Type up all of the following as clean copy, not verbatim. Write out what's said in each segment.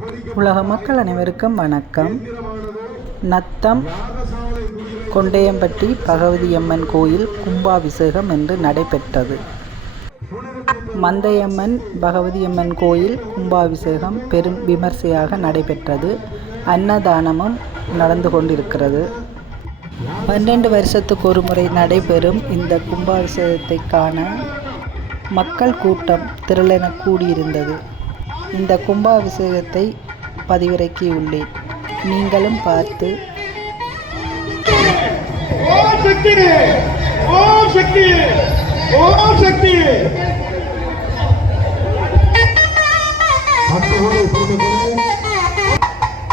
உலக மக்கள் அனைவருக்கும் வணக்கம். நத்தம் கொண்டையம்பட்டி பகவதியம்மன் கோயில் கும்பாபிஷேகம் என்று நடைபெற்றது. மந்தையம்மன் பகவதியம்மன் கோயில் கும்பாபிஷேகம் பெரும் விமர்சையாக நடைபெற்றது. அன்னதானமும் நடந்து கொண்டிருக்கிறது. 12 வருஷத்துக்கு ஒரு முறை நடைபெறும் இந்த கும்பாபிஷேகத்தை காண மக்கள் கூட்டம் திரளென கூடியிருந்தது. இந்த கும்பாபிஷேகத்தை பதிவிறக்கியுள்ளேன். நீங்களும் பார்த்து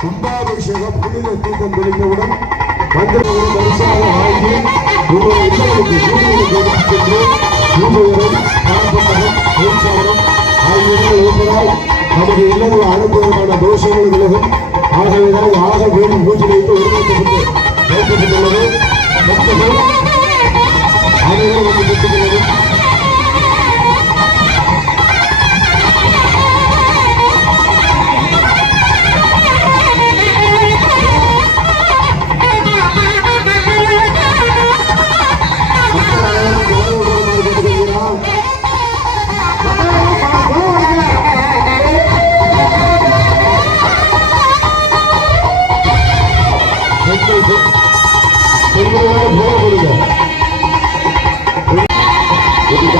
கும்பாபிஷேகம் புனித தீர்த்தம் தெளிந்தவுடன் மந்திரங்களும் தரிசனம் வாங்கி நமது இல்லது அனுபவமான தோஷங்கள் விலகும். ஆகவேதான் ஆக வேண்டி மூச்சு வைத்து வைக்கப்பட்டுள்ளது. பக்தர்கள் அனைவரும் வந்து பெற்றுள்ளது.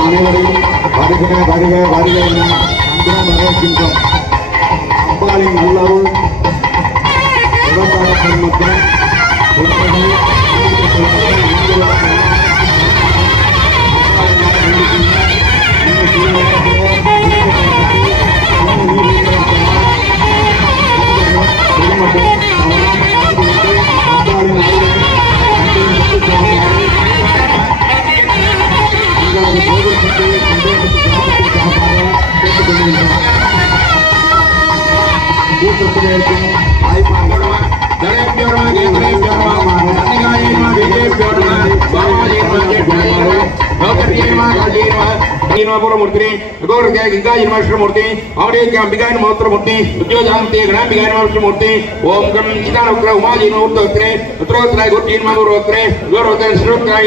அனைவரையும் வருக வருக வருக என சந்திரம் வரவேற்கின்றோம். அம்பாளின் நல்லருள் விவசாய பெண்மக்கள் मूर्ति मूर्ति मूर्ति ओम गम ईशानोग्र उमाजी मूर्ति उत्तरोत्तराय गुरुजी मूर्ति गौरवोत्तर श्रोत्राय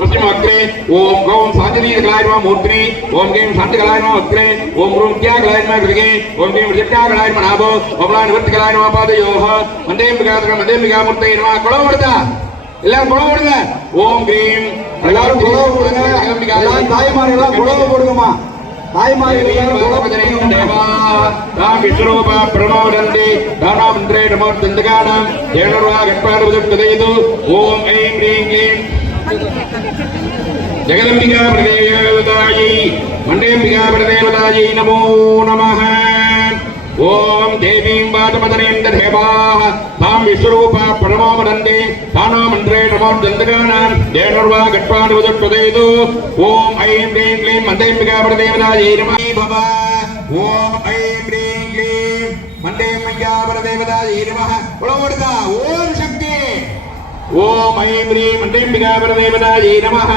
मुस्लिम अग्रे ओम गौम साधनी कलायमा मूर्ति ओम गेम शांत कलायमा अग्रे ओम रूम क्या कलायमा गृहे ओम गेम जट्टा कलायमा नाभो ओमलान वृत्त कलायमा पादयोः मंदे मिगा मूर्ति नमः कोळो वडता எல்லாரும் கோளம் போடுங்க. ஓம் கிரீம் எல்லாரும் கோளம் போடுங்க. எல்லாரும் தாய்மார் எல்லாம் கோளம் போடுங்கம்மா. தாய்மார் எல்லாரும் கோளம் போடுங்க. தேவா தாம் விஸ்வரூப பிரமோதந்தி தானாமந்திரே நமோ தந்தகானம் ஏனர்வா கட்பாடுவதற்குதைது ஓம் ஐம் ரீம் க்ளீம் ஜெகதம்பிகா பிரதேவதாயி மண்டேம்பிகா பிரதேவதாயி நமோ நமः. ओम देवीं वाचमदनीं दधेवाः तां विश्वरूपा प्रणमोमनन्दे तानामन्त्रे नमो दन्तगानां देनर्वा गट्पानुवदत्पदेतु ओम ऐं ह्रीं क्लीं मन्देम्बिका परदेवतायै नमः भव. ओम ऐं ह्रीं क्लीं मन्देम्बिका परदेवतायै नमः. बोलो ओम शक्ति. ओम ऐं ह्रीं मन्देम्बिका परदेवतायै नमः.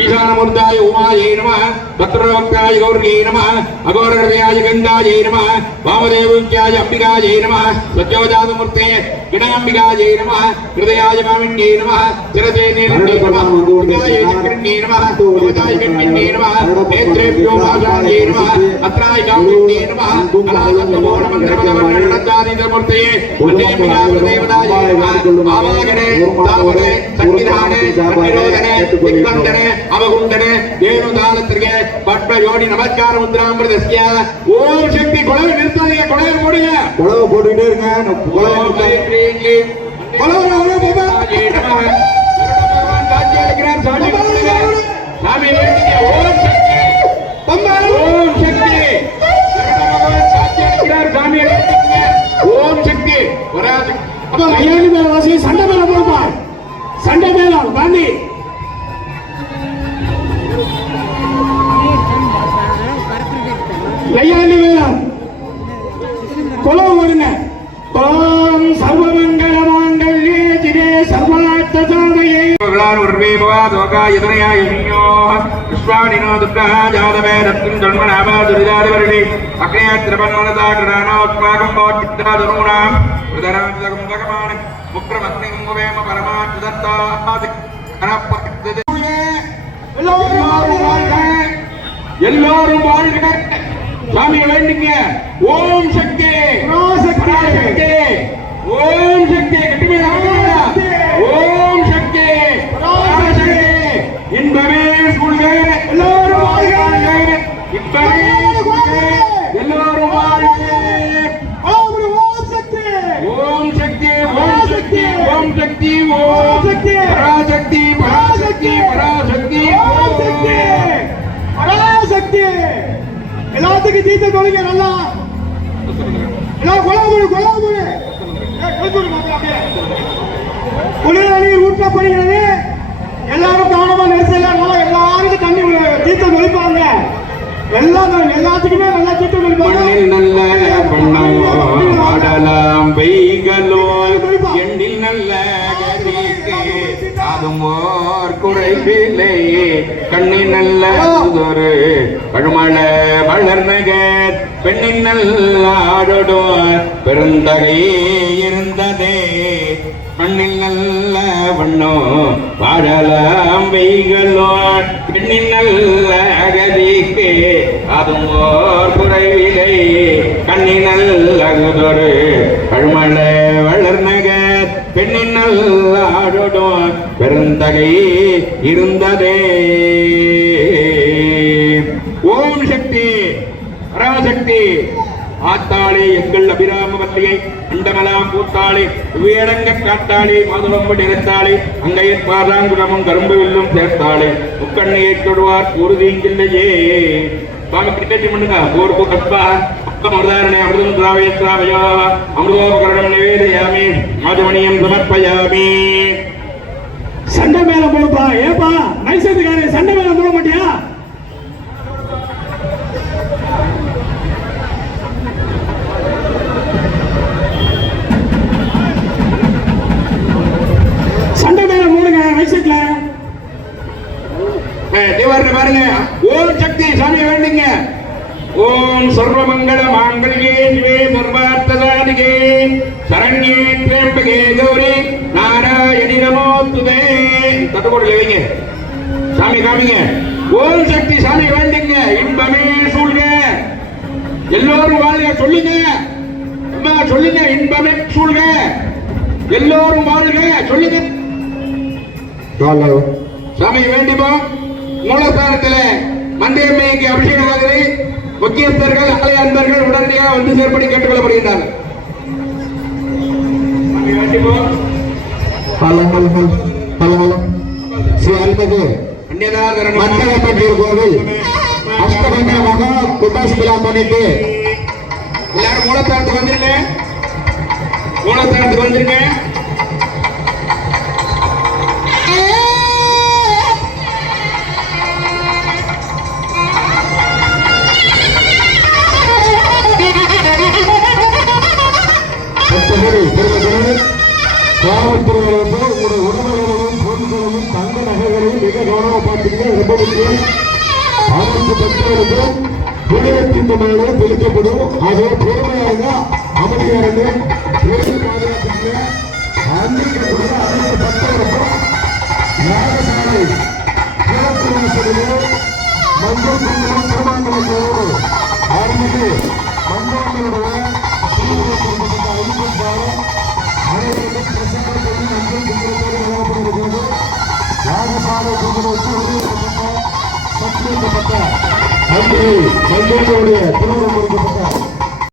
ईशानमूर्ताय उमायै नमः. भद्रवक्त्राय गौर्यै नमः. अघोरहृदयाय गंगायै नमः. वामदेव्याय अंबिकायै नमः. सत्योजातमूर्ते गणाम्बिकायै नमः. हृदयाय कामिन्यै नमः. शिरसे नीलन्यै नमः. हृदयाय चक्रिण्यै नमः. हृदयाय कण्ठिन्यै नमः. नेत्रेभ्यो भाषायै नमः. अत्राय कामिन्यै नमः. अनागतमोहनमन्त्रपदवर्णनदानीतमूर्ते वन्देम्बिका प्रदेवतायै नमः. आवागणे तावगे संविधाने निरोधने दिग्बन्धने अवगुण्डने वेणुदालत्रिगे पद्म योनि नमस्कार मुद्रामृतस्य ओम शक्ति கொளவு நிறுத்தாதீங்க. கொளவு போடுங்க. கொளவு போட்டுட்டே இருங்க. கொளவு நிறுத்தாதீங்க. கொளவு ஓரே பாபா ஜெய நமஹ. பகவான் காட்சி அளிக்கிறார். சாமி கும்பிடுங்க. சாமி வேண்டிங்க. ஓம் சக்தி பம்மா ஓம் சக்தி. பகவான் காட்சி அளிக்கிறார். சாமி வேண்டிங்க. ஓம் சக்தி வராது. அப்ப ஐயானி மேல வாசி சண்டை மேல போடுப்பா. சண்டை மேல வாந்தி ஐயானி மேல கொலவு வருங்க. ஓம் சர்வமங்கள மாங்கல்யே ஜிவே சர்வார்த்த சாதயே. விஸ்வானினோ துர்கா ஜாதவே ரத்னம் ஜன்மநாபா துரிதாதிவர்ணி அக்னியாத்திரபன்மனதாகரானோத்மாகம் போற்றித்தாதனூனாம் உதராந்தகம் பகவான் முக்ரமத்னிம் வேம பரமாத்மதத்தாதி கனப்பட்டது எல்லோரும் வாழ்க சாமியை வேண்டிங்க ஓம் சக்தி ஓம் சக்தி ஓம் சக்தி இன்பமே சூழ்க எல்லோரும் வாழ்க இன்பமே எல்லோரும் வாழ்க ஓம் சக்தி ஓம் சக்தி ஓம் சக்தி ஓம் சக்தி ஓம் சக்தி பராசக்தி பராசக்தி பராசக்தி ஓம் சக்தி பராசக்தி எல்லாத்துக்கும் தீர்த்த தொழுங்க நல்லா எல்லாம் கொலாமுடி குளிர் நீர் ஊற்றப்படுகிறது எல்லாரும் கவனமா நெரிசல் எல்லாருக்கும் தண்ணி தீர்த்தம் தொழிப்பாங்க எல்லாத்துக்குமே நல்லா தீர்த்தம் தொழிப்பாங்க நல்ல ஆடலாம் வைகளோ எண்ணில் நல்ல அதுமோர் குறைவிலே கண்ணின் நல்ல ஒரு கழுமள வளர்நகர் பெண்ணின் நல்ல ஆடோ பெருந்தகை இருந்ததே மண்ணில் நல்ல வண்ணோ வாழலாம் வைகளோ பெண்ணின் நல்ல அகதிக்கு அதுமோர் குறைவிலே கண்ணின் நல்லதொரு கழுமள வளர்நகர் பெண்ணின் நல்ல ஆடோ பெருந்தகை இருந்ததே ஓம் சக்தி பராசக்தி ஆத்தாளே எங்கள் அபிராமவல்லியை அண்டமலாம் பூத்தாளே வேடங்க காட்டாளே மாதுளம்படி நிறுத்தாளே அங்கையற் பாதாங்குடமும் கரும்பு வில்லும் சேர்த்தாளே முக்கண்ணையை தொடுவார் உறுதியில்லையே சுவாமி கிட்டேட்டி பண்ணுங்க ஊருக்கு கற்பா அமுதாரணே அமிர்தம் திராவயத்ராவயோ அமிர்தோபகரணம் நிவேதயாமி மாதுமணியம் சமர்ப்பயாமி சண்டை மேல போடுப்பா ஏப்பா நைசத்துக்காரே சண்டை மேல போட மாட்டியா சண்டை மேல மூடுங்க நைசட்ல தேவாரனை பாருங்க ஓம் சக்தி சாமியை வேண்டிங்க ஓம் சர்வமங்கள மாங்கல்யே சிவே சர்வார்த்தசாதிகே சரண்யே த்ர்யம்பகே கௌரி நாராயணி நமோஸ்துதே தட்டுக்கோடு வைங்க சாமி காமிங்க ஓம் சக்தி சாமி வேண்டிங்க இன்பமே சூழ்க எல்லோரும் வாழ்க சொல்லுங்க அம்மா சொல்லுங்க இன்பமே சூழ்க எல்லோரும் வாழ்க சொல்லுங்க சாமி வேண்டிப்போம் மூலஸ்தானத்தில் மந்தியம்மைக்கு அபிஷேகம் ஆகுது முக்கியஸ்தர்கள் ஆலய அன்பர்கள் உடனடியாக வந்து சேர்ப்படி கேட்டுக்கொள்ளப்படுகின்றார்கள் கோவில் அஷ்டபஞ்சமாக குட்டாசிலா பண்ணிட்டு எல்லாரும் மூலஸ்தானத்துக்கு வந்துருங்க மூலஸ்தானத்துக்கு வந்துருங்க காவல்துறையினர் வந்து உங்களுடைய உடமைகளையும் பொருட்களையும் தங்க நகைகளையும் மிக கவனமாக பார்த்தீங்கன்னா ரொம்ப முக்கியம். அனைத்து பக்தர்களுக்கும் புனிதத்தின் மேலே தெளிக்கப்படும். அதே பொறுமையாக அமைதியாக பாதுகாத்துங்க. அன்னைக்கு அனைத்து பக்தர்களுக்கும் யாகசாலை கிழக்கு வாசலிலே மஞ்சள் குங்குமம் திருமணங்களோடு ஆரம்பித்து மஞ்சளுடைய அனைவருக்கும் பிரசங்கப்படி மஞ்சள் குங்குமத்தோடு விளையாடப்படுகிறது. யாகசாலை குங்குமத்தில் சத்தியப்பட்ட மஞ்சளுடைய திருமணம் கொடுக்கப்பட்ட